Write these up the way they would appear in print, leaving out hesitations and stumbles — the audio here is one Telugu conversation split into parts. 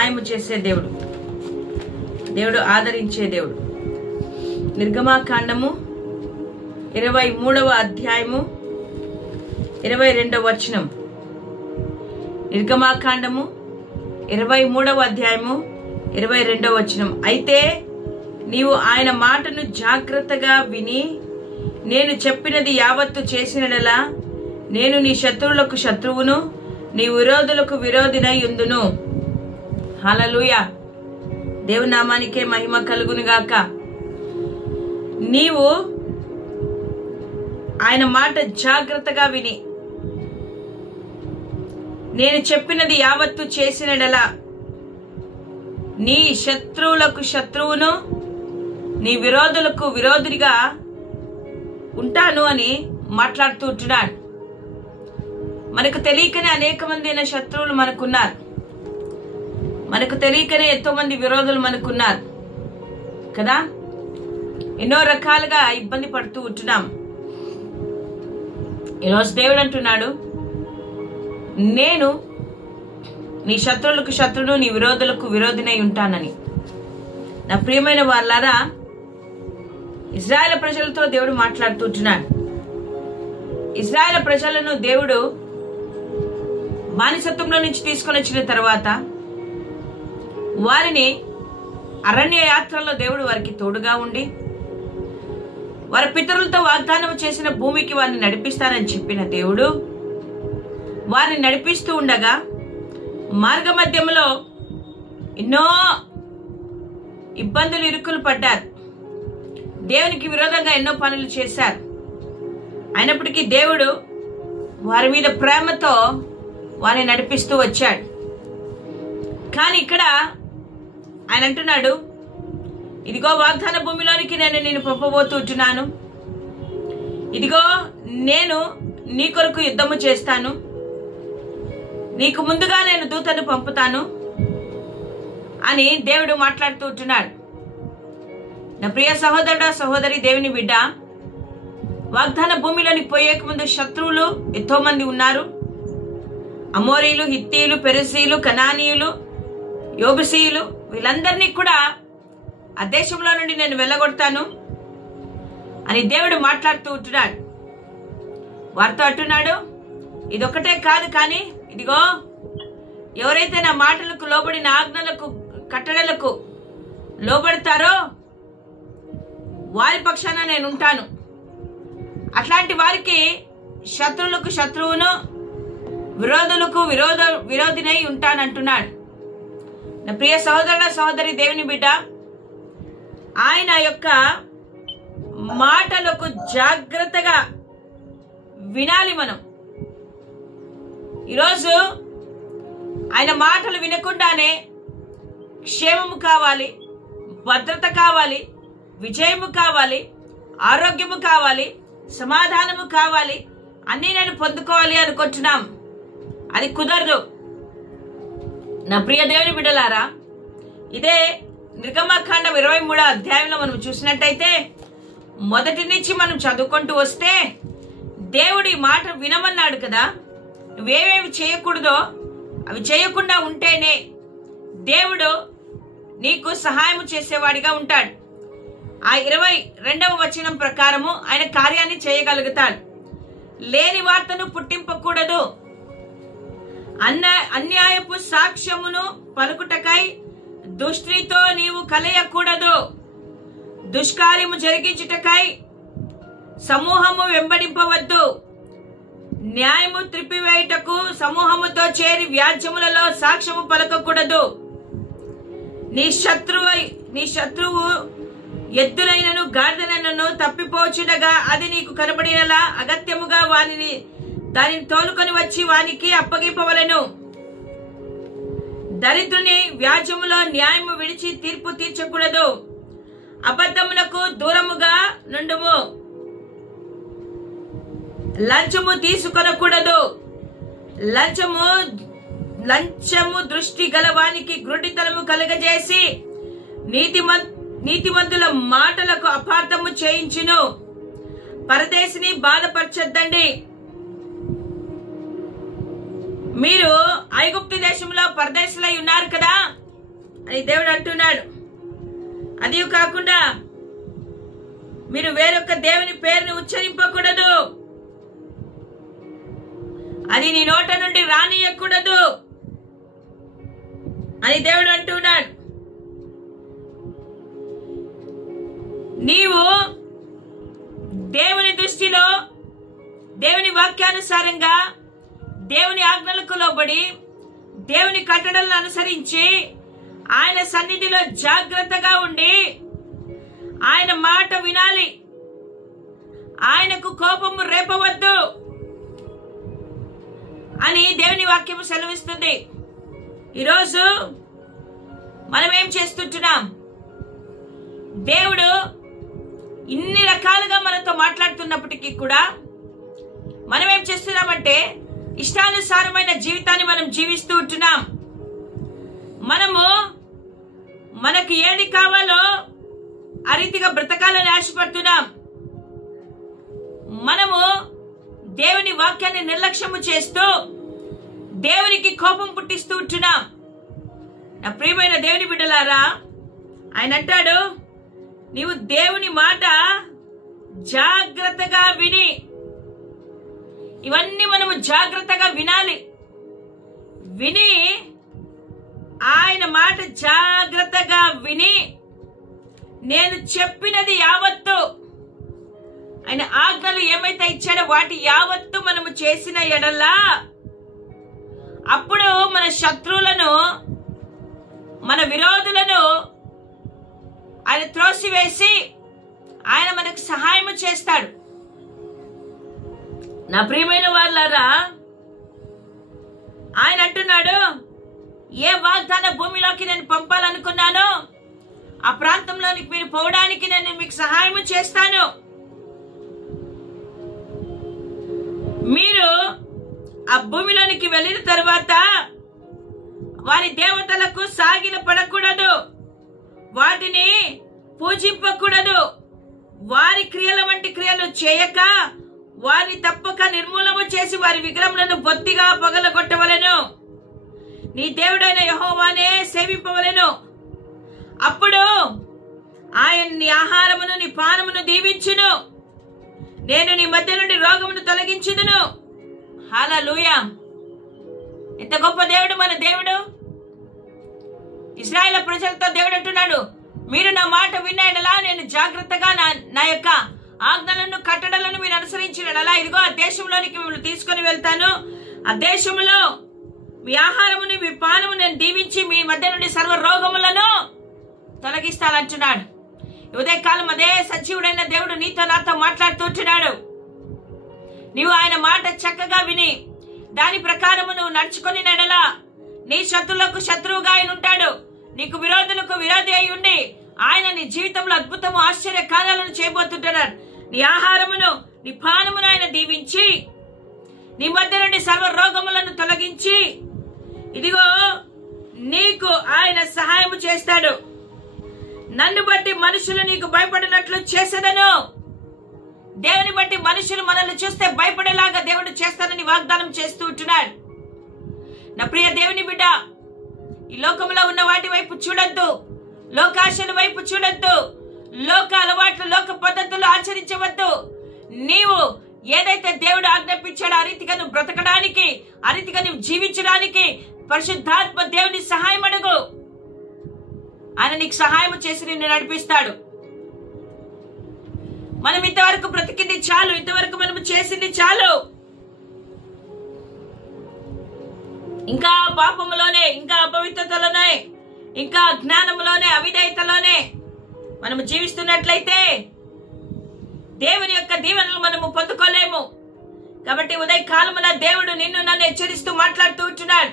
సహాయము చేసే దేవుడు, దేవుడు ఆదరించే దేవుడు. నిర్గమాకాండము 23వ అధ్యాయము 22వ వచనం. నిర్గమాకాండము 23వ అధ్యాయము 22వ వచనం. అయితే నీవు ఆయన మాటను జాగ్రత్తగా విని నేను చెప్పినది యావత్తు చేసినడలా నేను నీ శత్రువులకు శత్రువును, నీ విరోధులకు విరోధినై యుందును. హల్లెలూయా. దేవుని నామానికే మహిమ కలుగును గాక. నీవు ఆయన మాట జాగ్రత్తగా విని నేను చెప్పినది యావత్తు చేసినడలా నీ శత్రువులకు శత్రువును, నీ విరోధులకు విరోధిగా ఉంటాను అని మాట్లాడుతూ ఉంటున్నాడు. మనకు తెలియకనే అనేక మంది శత్రువులు మనకున్నారు. మనకు తెలియకనే ఎంతో మంది విరోధులు మనకున్నారు కదా. ఎన్నో రకాలుగా ఇబ్బంది పడుతూ ఉంటున్నాం. ఈరోజు దేవుడు అంటున్నాడు, నేను నీ శత్రువులకు శత్రువును, నీ విరోధులకు విరోధినై ఉంటానని. నా ప్రియమైన వాళ్ళారా, ఇజ్రాయేల్ ప్రజలతో దేవుడు మాట్లాడుతుంటున్నాడు. ఇజ్రాయేల్ ప్రజలను దేవుడు బానిసత్వంలో నుంచి తీసుకొని వచ్చిన తర్వాత వారిని అరణ్య యాత్రలో దేవుడు వారికి తోడుగా ఉండి వారి పితరులతో వాగ్దానం చేసిన భూమికి వారిని నడిపిస్తానని చెప్పిన దేవుడు వారిని నడిపిస్తూ ఉండగా మార్గ మధ్యంలో ఎన్నో ఇబ్బందులు, ఇరుకులు పడ్డారు. దేవునికి విరోధంగా ఎన్నో పనులు చేశారు. అయినప్పటికీ దేవుడు వారి మీద ప్రేమతో వారిని నడిపిస్తూ వచ్చాడు. కానీ ఇక్కడ ఆయన అంటున్నాడు, ఇదిగో వాగ్దాన భూమిలోనికి నేను నిన్ను పంపబోతున్నాను. ఇదిగో నేను నీ కొరకు యుద్ధము చేస్తాను, నీకు ముందుగా నేను దూతను పంపుతాను అని దేవుడు మాట్లాడుతూ ఉంటున్నాడు. నా ప్రియ సహోదరుడా, సహోదరి, దేవుని బిడ్డ, వాగ్దాన భూమిలోని పోయేక ముందు శత్రువులు ఎంతో మంది ఉన్నారు. అమోరీలు, హిత్తీలు, పెరిసీలు, కనానీయులు, యోబుసీయులు, వీళ్ళందరినీ కూడా ఆ దేశంలో నుండి నేను వెళ్ళగొడతాను అని దేవుడు మాట్లాడుతూ ఉంటున్నాడు. వారితో అంటున్నాడు, ఇదొక్కటే కాదు, కానీ ఇదిగో ఎవరైతే నా మాటలకు లోబడి, నా ఆజ్ఞలకు, కట్టడలకు లోబడతారో వారి పక్షాన నేను ఉంటాను. అట్లాంటి వారికి శత్రువులకు శత్రువును, విరోధులకు విరోధినై ఉంటానంటున్నాడు. నా ప్రియ సహోదరుల, సహోదరి, దేవుని బిడ్డ, ఆయన యొక్క మాటలకు జాగ్రత్తగా వినాలి. మనం ఈరోజు ఆయన మాటలు వినకుండానే క్షేమము కావాలి, భద్రత కావాలి, విజయము కావాలి, ఆరోగ్యము కావాలి, సమాధానము కావాలి, అన్నీ నేను పొందుకోవాలి అనుకుంటున్నాం. అది కుదరదు. నా ప్రియ దేవుని బిడ్డలారా, ఇదే నిర్గమకాండం 23వ అధ్యాయంలో మనం చూసినట్టయితే మొదటి నుంచి మనం చదువుకుంటూ వస్తే దేవుడి మాట వినమన్నాడు కదా. నువ్వేవేవి చేయకూడదో అవి చేయకుండా ఉంటేనే దేవుడు నీకు సహాయం చేసేవాడిగా ఉంటాడు. ఆ 22వ వచనం ప్రకారము ఆయన కార్యాన్ని చేయగలుగుతాడు. లేని వార్తను పుట్టింపకూడదు, అన్యాయపు సాక్ష్యమును పలుకుటకై దుష్టితో నీవు కలయకూడదు, దుష్కార్యము జరిగించుటకై సమూహము వెంబడింపవద్దు, న్యాయము త్రిప్పివేయుటకు సమూహముతో చేరి వ్యాజ్యములలో సాక్ష్యము పలకకూడదు. నీ శత్రువు ఎద్దులైనను గాడిదలైనను తప్పిపోచుండగా అది నీకు కనబడినలా అగత్యముగా దానిని తోలుకొని వచ్చి వానికి అప్పగింపవలెను. దరిద్రుని వ్యాజ్యములో న్యాయము విడిచి తీర్పు తీర్చకూడదు. అబద్ధమునకు దూరముగా నుండుము. లంచము తీసుకొనకూడదు. లంచము దృష్టి గలవానికి గ్రుడ్డితనము కలుగజేసి నీతిమంతుల మాటలకు అపార్థము చేయించును. పరదేశిని బాధపరచొద్దండి. మీరు ఐగుప్తు దేశంలో పరదేశులై ఉన్నారు కదా. అని దేవుడు అంటున్నాడు. అది కాకుండా మీరు వేరొక దేవుని పేరుని ఉచ్చరింపకూడదు, అది నీ నోట నుండి రానియకూడదు అని దేవుడు అంటున్నాడు. నీవు దేవుని దృష్టిలో దేవుని వాక్యానుసారంగా దేవుని ఆజ్ఞలకు లోబడి దేవుని కట్టడలను అనుసరించి ఆయన సన్నిధిలో జాగ్రత్తగా ఉండి ఆయన మాట వినాలి. ఆయనకు కోపము రేపవద్దు అని దేవుని వాక్యము సెలవిస్తుంది. ఈరోజు మనం ఏం చేస్తుంటున్నాం? దేవుడు ఇన్ని రకాలుగా మనతో మాట్లాడుతున్నప్పటికీ కూడా మనం ఏం చేస్తున్నామంటే ఇష్టానుసారమైన జీవితాన్ని మనం జీవిస్తూ ఉంటున్నాం. మనకు ఏది కావాలో ఆ రీతిగా బ్రతకాలని ఆశపడుతున్నాం. మనము దేవుని వాక్యాన్ని నిర్లక్ష్యము చేస్తూ దేవునికి కోపం పుట్టిస్తూ ఉంటున్నాం. నా ప్రియమైన దేవుని బిడ్డలారా, ఆయన అంటాడు, నీవు దేవుని మాట జాగ్రత్తగా విని, ఇవన్నీ మనము జాగ్రత్తగా వినాలి. విని ఆయన మాట జాగ్రత్తగా విని నేను చెప్పినది యావత్తు, ఆయన ఆజ్ఞలు ఏమైతే ఇచ్చాడో వాటి యావత్తు మనము చేసిన ఎడలా అప్పుడు మన శత్రువులను, మన విరోధులను ఆయన త్రోసివేసి ఆయన మనకు సహాయం చేస్తాడు. నా ప్రియమైన వాళ్ళారా, ఆయన అంటున్నాడు, ఏ వాగ్దాన భూమిలోకి నేను పంపాలనుకున్నానో ఆ ప్రాంతంలోనికి మీరు పోవడానికి నేను మీకు సహాయం చేస్తాను. మీరు ఆ భూమిలోనికి వెళ్ళిన తర్వాత వారి దేవతలకు సాగిల పడకూడదు, వాటిని పూజింపకూడదు, వారి క్రియల వంటి క్రియలు చేయక వారిని తప్పక నిర్మూలము చేసి వారి విగ్రహములను బొత్తిగా పగలగొట్టవలెను. నీ దేవుడైన యెహోవానే సేవింపవలెను. అప్పుడు ఆయన నీ ఆహారమును నీ పానమును దీవించును. నేను నీ మధ్య నుండి రోగమును తొలగించుదును. హల్లెలూయా! ఎంత గొప్ప దేవుడు మన దేవుడు. ఇశ్రాయేలు ప్రజలతో దేవుడు అంటున్నాడు, మీరు నా మాట విన్నాడలా నేను జాగ్రత్తగా నా యొక్క ఆజ్ఞలను కట్టడలను మీరు అనుసరించినలా ఇదిగో ఆ దేశంలోనికి మిమ్మల్ని తీసుకుని వెళ్తాను. ఆ దేశంలో మీ ఆహారముని మీ పానము నేను దీవించి మీ మధ్య నుండి సర్వ రోగములను తొలగిస్తానంటున్నాడు. ఉదయకాలం అదే సజీవుడైన దేవుడు నీతో నాతో మాట్లాడుతుంటున్నాడు. నీవు ఆయన మాట చక్కగా విని దాని ప్రకారము నువ్వు నడుచుకొని నడలా నీ శత్రులకు శత్రువుగా ఆయన ఉంటాడు. నీకు విరోధులకు విరోధి అయి ఉండి ఆయన నీ జీవితంలో అద్భుతము ఆశ్చర్య కార్యాలను చేయబోతుంటున్నాడు. నీ ఆహారమును నీ పానమును ఆయన దీవించి నీ మధ్య నుండి సర్వ రోగములను తొలగించి ఇదిగో నీకు ఆయన సహాయము చేస్తాడు. నన్ను బట్టి మనుషులు నీకు భయపడినట్లు చేసేదను. దేవుని బట్టి మనుషులు మనల్ని చూస్తే భయపడేలాగా దేవుడు చేస్తానని వాగ్దానం చేస్తూ ఉంటున్నాడు. నా ప్రియ దేవుని బిడ్డ, ఈ లోకంలో ఉన్న వాటి వైపు చూడొద్దు, లోకాశల వైపు చూడొద్దు, లోక అలవాట్లు లోక పద్ధతులు ఆచరించవద్దు. నీవు ఏదైతే దేవుడు ఆజ్ఞాపించాడో ఆ రీతిగా నువ్వు బ్రతకడానికి, ఆ రీతిగా నువ్వు జీవించడానికి పరిశుద్ధాత్మ దేవుని సహాయం అడుగు. ఆయన నీకు సహాయం చేసి నిన్ను నడిపిస్తాడు. మనం ఇంతవరకు బ్రతికింది చాలు, ఇంతవరకు మనం చేసింది చాలు. ఇంకా పాపములోనే, ఇంకా అపవిత్రతలోనే, ఇంకా జ్ఞానంలోనే, అవిధేయతలోనే మనము జీవిస్తున్నట్లయితే దేవుని యొక్క దీవెనలు మనము పొందుకోలేము. కాబట్టి ఉదయ కాలమున దేవుడు నిన్ను నన్ను హెచ్చరిస్తూ మాట్లాడుతూ ఉంటున్నాడు.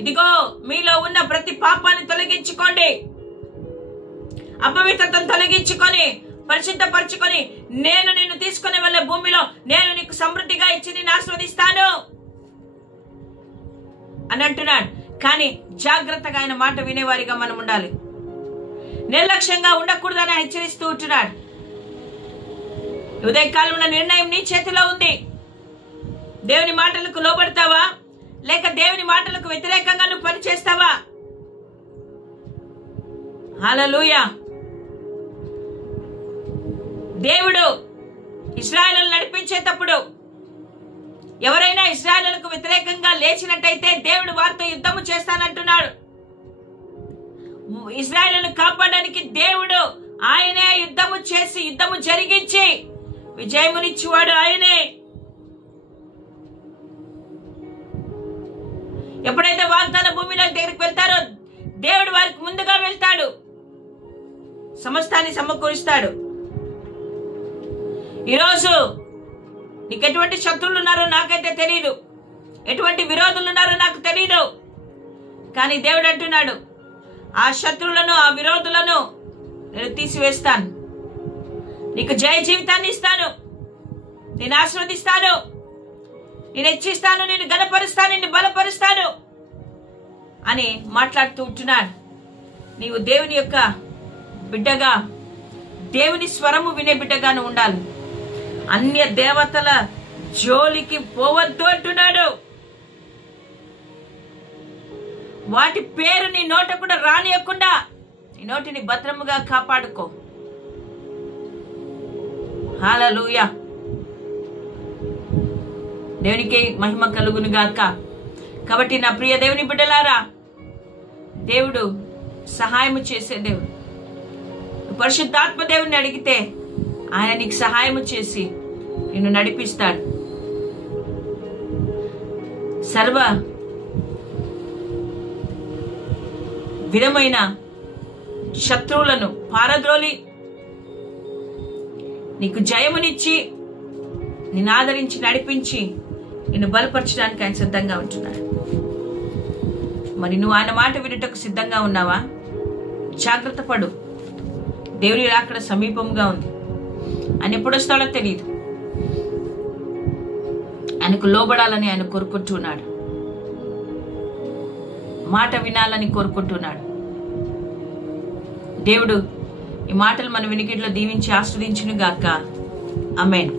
ఇదిగో మీలో ఉన్న ప్రతి పాపాన్ని తొలగించుకోండి, అపవిత్రతను తొలగించుకొని పరిశుద్ధపరచుకొని నేను నిన్ను తీసుకుని వెళ్ళే భూమిలో నేను నీకు సమృద్ధిగా ఇచ్చి నిన్ను ఆస్వాదిస్తాను అని అంటున్నాడు. కానీ జాగ్రత్తగా ఆయన మాట వినేవారిగా మనం ఉండాలి, నిర్లక్ష్యంగా ఉండకూడదని హెచ్చరిస్తూ ఉంటున్నాడు. ఉదయకాలంలో నిర్ణయం నీ చేతిలో ఉంది. దేవుని మాటలకు లోబడతావా లేక దేవుని మాటలకు వ్యతిరేకంగా నువ్వు పని చేస్తావా? హల్లెలూయా. దేవుడు ఇశ్రాయేలును నడిపించేటప్పుడు ఎవరైనా ఇశ్రాయేలులకు వ్యతిరేకంగా లేచినట్టయితే దేవుడు వారితో యుద్ధము చేస్తానంటున్నాడు. ఇశ్రాయేలును కాపాడడానికి దేవుడు ఆయనే యుద్ధము చేసి యుద్ధము జరిగించి విజయమునిచ్చేవాడు ఆయనే. ఎప్పుడైతే వాగ్దాన భూమిలో దగ్గరికి వెళ్తారో దేవుడు వారికి ముందుగా వెళ్తాడు, సమస్తాన్ని సమకూరుస్తాడు. ఈరోజు నీకు ఎటువంటి శత్రువులు ఉన్నారో నాకైతే తెలియదు, ఎటువంటి విరోధులు ఉన్నారో నాకు తెలియదు. కానీ దేవుడు అంటున్నాడు, ఆ శత్రువులను ఆ విరోధులను నేను తీసివేస్తాను, నీకు జయ జీవితాన్ని ఇస్తాను, నేను ఆశీర్వదిస్తాను, నేను హెచ్చిస్తాను, నేను ఘనపరుస్తాను, నిన్ను బలపరుస్తాను అని మాట్లాడుతూ ఉంటున్నాడు. నీవు దేవుని యొక్క బిడ్డగా, దేవుని స్వరము వినే బిడ్డగాను ఉండాలి. అన్య దేవతల జోలికి పోవద్దు అంటున్నాడు. వాటి పేరు నీ నోట కూడా రానియకుండా నీ నోటిని భద్రముగా కాపాడుకో. హల్లెలూయా. దేవునికి మహిమ కలుగును గాక. కాబట్టి నా ప్రియ దేవుని బిడ్డలారా, దేవుడు సహాయము చేసే దేవుడు. పరిశుద్ధాత్మ దేవుని అడిగితే ఆయన నీకు సహాయము చేసి నిన్ను నడిపిస్తాడు. సర్వ విధమైన శత్రువులను పారద్రోలి నీకు జయమునిచ్చి నిన్ను ఆదరించి నడిపించి నిన్ను బలపరచడానికి ఆయన సిద్ధంగా ఉంటున్నాడు. మరి నువ్వు ఆయన మాట వినుటకు సిద్ధంగా ఉన్నావా? జాగ్రత్త పడు. దేవుని రాకడ సమీపంగా ఉంది. ఆయన ఎప్పుడు వస్తాడో తెలియదు. ఆయనకు లోబడాలని ఆయన కోరుకుంటున్నాడు, మాట వినాలని కోరుకుంటున్నాడు. దేవుడు ఈ మాటలు మన వినికిడిలో దీవించి ఆస్వాదించును గాక. ఆమేన్.